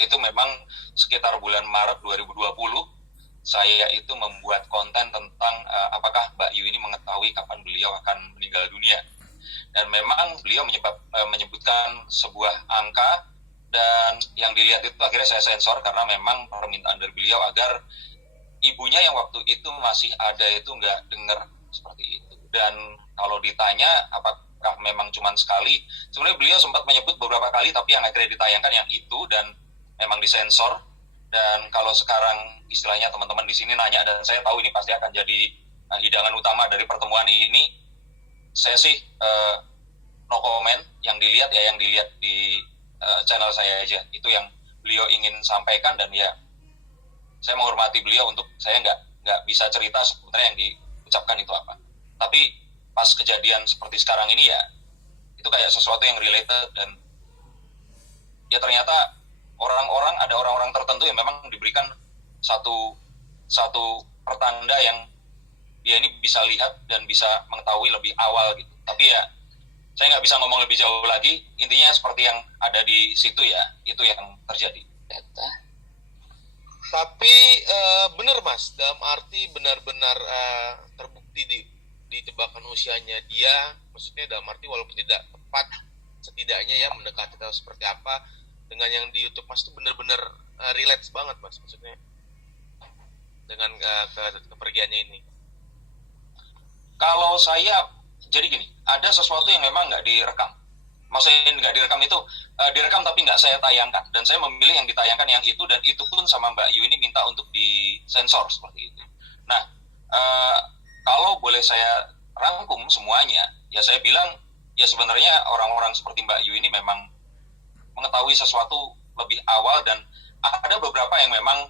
itu memang sekitar bulan Maret 2020 saya itu membuat konten tentang apakah Mbak Yu ini mengetahui kapan beliau akan meninggal dunia. Dan memang beliau menyebutkan sebuah angka, dan yang dilihat itu akhirnya saya sensor karena memang permintaan dari beliau agar ibunya yang waktu itu masih ada itu nggak dengar seperti itu. Dan kalau ditanya apakah memang cuma sekali, sebenarnya beliau sempat menyebut beberapa kali, tapi yang akhirnya ditayangkan yang itu dan memang disensor. Dan kalau sekarang istilahnya teman-teman di sini nanya, dan saya tahu ini pasti akan jadi hidangan utama dari pertemuan ini, saya sih no comment. Yang dilihat ya yang dilihat di channel saya aja, itu yang beliau ingin sampaikan. Dan ya saya menghormati beliau, untuk saya nggak bisa cerita sebenarnya yang diucapkan itu apa. Tapi pas kejadian seperti sekarang ini ya itu kayak sesuatu yang related, dan ya ternyata ada orang-orang tertentu yang memang diberikan satu pertanda yang dia ini bisa lihat dan bisa mengetahui lebih awal gitu. Tapi ya saya nggak bisa ngomong lebih jauh lagi. Intinya seperti yang ada di situ ya, itu yang terjadi. Tapi benar Mas, dalam arti benar-benar terbukti di tebakan usianya dia, maksudnya dalam arti walaupun tidak tepat, setidaknya ya mendekati tahu seperti apa. Dengan yang di YouTube Mas itu benar-benar relate banget Mas, maksudnya dengan kepergiannya ini. Kalau saya jadi gini, ada sesuatu yang memang nggak direkam. Maksudnya nggak direkam itu direkam tapi nggak saya tayangkan, dan saya memilih yang ditayangkan yang itu, dan itu pun sama Mbak Yu ini minta untuk disensor seperti itu. Nah, kalau boleh saya rangkum semuanya, ya saya bilang ya sebenarnya orang-orang seperti Mbak Yu ini memang mengetahui sesuatu lebih awal, dan ada beberapa yang memang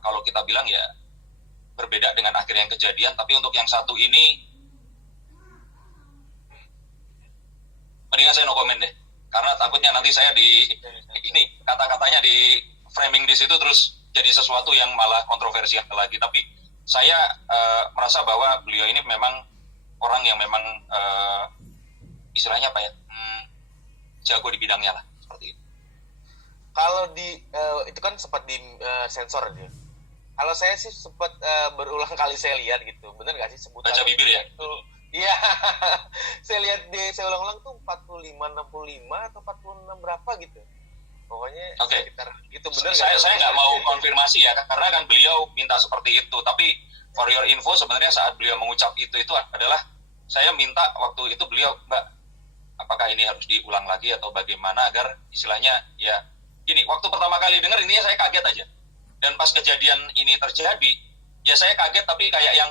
kalau kita bilang ya berbeda dengan akhirnya yang kejadian. Tapi untuk yang satu ini mendingan saya no comment deh, karena takutnya nanti saya ini kata-katanya di framing di situ terus jadi sesuatu yang malah kontroversial lagi. Tapi saya merasa bahwa beliau ini memang orang yang memang istilahnya apa ya, jago di bidangnya lah, seperti itu. Kalau itu kan sempat di sensor dia. Kalau saya sih sempat berulang kali saya lihat gitu, bener nggak sih sebutan baca bibir ya? Itu, iya, saya lihat saya ulang-ulang tuh 45, 65 atau 46 berapa gitu. Pokoknya sekitar itu bener nggak? Saya nggak mau konfirmasi ya, karena kan beliau minta seperti itu. Tapi for your info, sebenarnya saat beliau mengucap itu adalah saya minta waktu itu beliau, Mbak, apakah ini harus diulang lagi atau bagaimana, agar istilahnya ya gini, waktu pertama kali dengar ini saya kaget aja. Dan pas kejadian ini terjadi, ya saya kaget, tapi kayak yang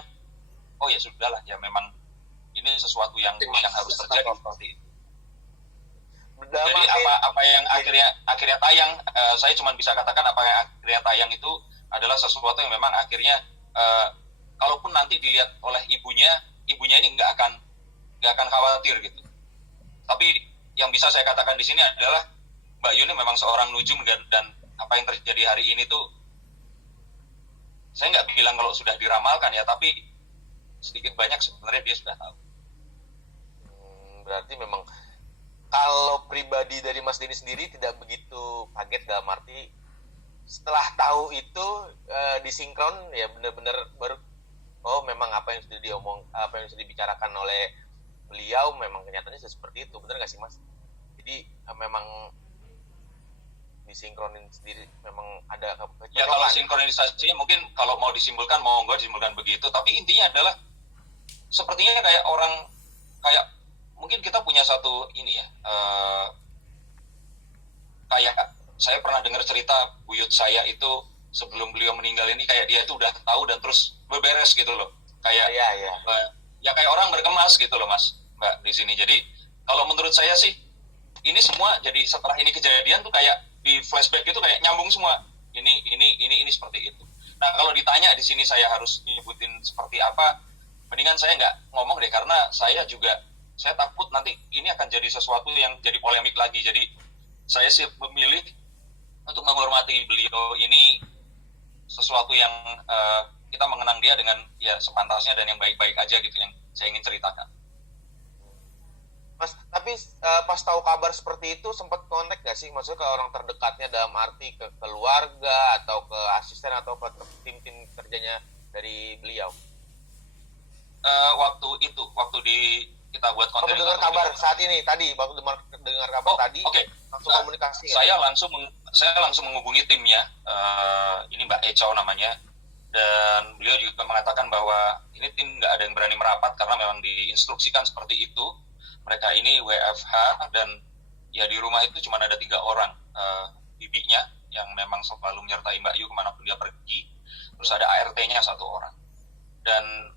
oh ya sudahlah, ya memang ini sesuatu yang harus terjadi seperti itu. Jadi apa yang akhirnya tayang, saya cuma bisa katakan apa yang akhirnya tayang itu adalah sesuatu yang memang akhirnya kalaupun nanti dilihat oleh ibunya ini nggak akan khawatir gitu. Tapi yang bisa saya katakan di sini adalah Mbak Yuni memang seorang nujum, dan apa yang terjadi hari ini tuh saya nggak bilang kalau sudah diramalkan ya, tapi sedikit banyak sebenarnya dia sudah tahu. Berarti memang kalau pribadi dari Mas Denny sendiri tidak begitu kaget, dalam arti setelah tahu itu disinkron ya benar-benar baru oh memang apa yang sudah dibicarakan oleh beliau memang kenyataannya seperti itu, benar nggak sih Mas? Jadi memang disinkronin sendiri, memang ada kecocokan. Ya kalau sinkronisasinya mungkin kalau mau disimpulkan begitu, tapi intinya adalah sepertinya kayak orang, kayak mungkin kita punya satu ini ya, kayak saya pernah dengar cerita buyut saya itu sebelum beliau meninggal ini, kayak dia itu udah tahu dan terus beberes gitu loh, kayak ya kayak orang berkemas gitu loh Mas, Mbak di sini. Jadi kalau menurut saya sih ini semua jadi setelah ini kejadian tuh kayak di flashback itu kayak nyambung semua, ini seperti itu. Nah kalau ditanya di sini saya harus nyebutin seperti apa, mendingan saya nggak ngomong deh, karena saya takut nanti ini akan jadi sesuatu yang jadi polemik lagi. Jadi saya sih memilih untuk menghormati beliau ini, sesuatu yang kita mengenang dia dengan ya sepantasnya dan yang baik-baik aja gitu, yang saya ingin ceritakan. Mas, tapi pas tahu kabar seperti itu sempat connect nggak sih? Maksudnya ke orang terdekatnya dalam arti ke keluarga atau ke asisten atau ke tim-tim kerjanya dari beliau? Waktu kita buat konten Kamu dengar kabar saat ini tadi, baru dengar kabar tadi, okay. langsung komunikasi. Saya langsung menghubungi timnya, ini Mbak Eco namanya, dan beliau juga mengatakan bahwa ini tim nggak ada yang berani merapat karena memang diinstruksikan seperti itu. Mereka ini WFH dan ya di rumah itu cuma ada 3 orang, bibinya yang memang selalu menyertai Mbak Yu kemanapun dia pergi, terus ada ART-nya 1 orang. Dan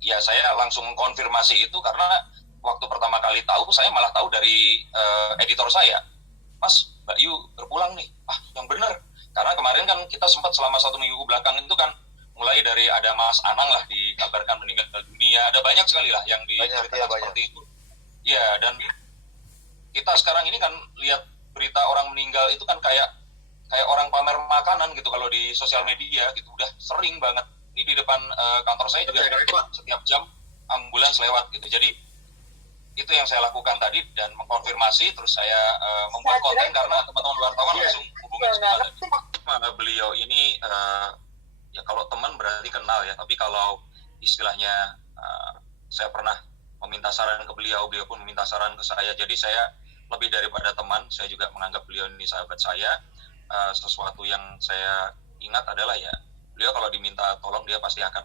ya saya langsung mengkonfirmasi itu karena waktu pertama kali tahu, saya malah tahu dari editor saya, Mas, Mbak Yu berpulang nih. Yang benar. Karena kemarin kan kita sempat selama 1 minggu belakang itu kan mulai dari ada Mas Anang lah dikabarkan meninggal dunia, ada banyak sekali lah yang diceritakan seperti itu. Ya, dan kita sekarang ini kan lihat berita orang meninggal itu kan kayak orang pamer makanan gitu kalau di sosial media gitu, udah sering banget. Ini di depan kantor saya juga setiap jam ambulans lewat gitu. Jadi itu yang saya lakukan tadi dan mengkonfirmasi, terus saya membuat konten karena teman-teman wartawan langsung hubungi saya. Beliau ini ya kalau teman berarti kenal ya, tapi kalau istilahnya saya pernah meminta saran ke beliau pun meminta saran ke saya. Jadi saya lebih daripada teman, saya juga menganggap beliau ini sahabat saya. Sesuatu yang saya ingat adalah ya beliau kalau diminta tolong dia pasti akan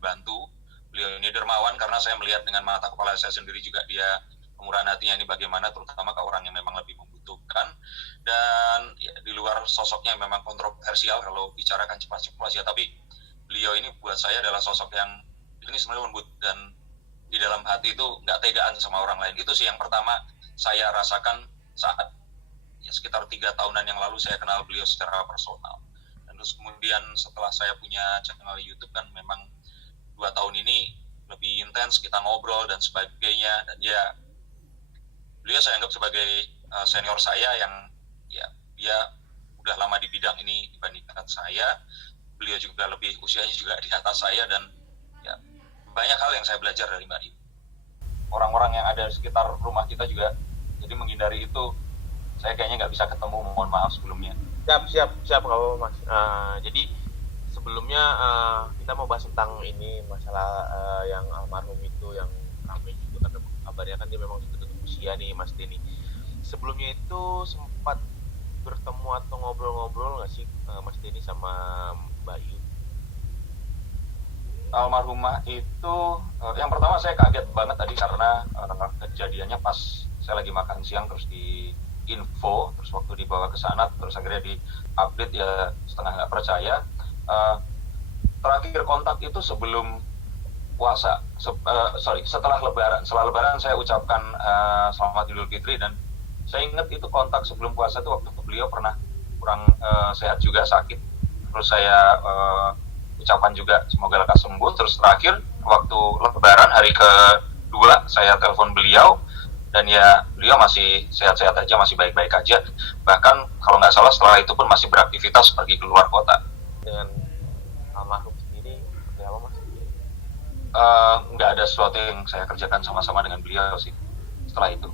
bantu. Beliau ini dermawan karena saya melihat dengan mata kepala saya sendiri juga dia kemurahan hatinya ini bagaimana, terutama ke orang yang memang lebih membutuhkan. Dan ya, di luar sosoknya memang kontroversial kalau bicarakan cepat-cepat ya, tapi beliau ini buat saya adalah sosok yang ini sebenarnya lembut dan di dalam hati itu nggak tegaan sama orang lain. Itu sih yang pertama saya rasakan saat ya sekitar 3 tahunan yang lalu saya kenal beliau secara personal. Dan terus kemudian setelah saya punya channel YouTube kan memang 2 tahun ini lebih intens kita ngobrol dan sebagainya. Dan ya beliau saya anggap sebagai senior saya yang ya dia udah lama di bidang ini dibandingkan saya. Beliau juga usianya juga di atas saya dan ya banyak hal yang saya belajar dari Mbak Yu. Orang-orang yang ada di sekitar rumah kita juga jadi menghindari itu. Saya kayaknya nggak bisa ketemu, mohon maaf sebelumnya. Siap kalau Mas. Jadi sebelumnya kita mau bahas tentang ini masalah yang almarhum itu yang ramai juga karena kabarnya kan dia memang sudah tutup usia nih Mas Denny. Sebelumnya itu sempat bertemu atau ngobrol-ngobrol nggak sih Mas Denny sama Mbak Yu? Almarhumah itu yang pertama saya kaget banget tadi karena kejadiannya pas saya lagi makan siang, terus di info, terus waktu dibawa ke sana, terus akhirnya di update ya setengah nggak percaya. Terakhir kontak itu sebelum puasa, setelah lebaran saya ucapkan selamat Idul Fitri, dan saya ingat itu kontak sebelum puasa itu waktu beliau pernah kurang sehat juga, sakit, terus saya ucapan juga semoga lekas sembuh. Terus terakhir waktu lebaran hari kedua saya telepon beliau dan ya beliau masih sehat-sehat aja, masih baik-baik aja, bahkan kalau nggak salah setelah itu pun masih beraktivitas pergi keluar kota. Dengan almarhum sendiri seperti apa Mas? Nggak ada sesuatu yang saya kerjakan sama-sama dengan beliau sih setelah itu.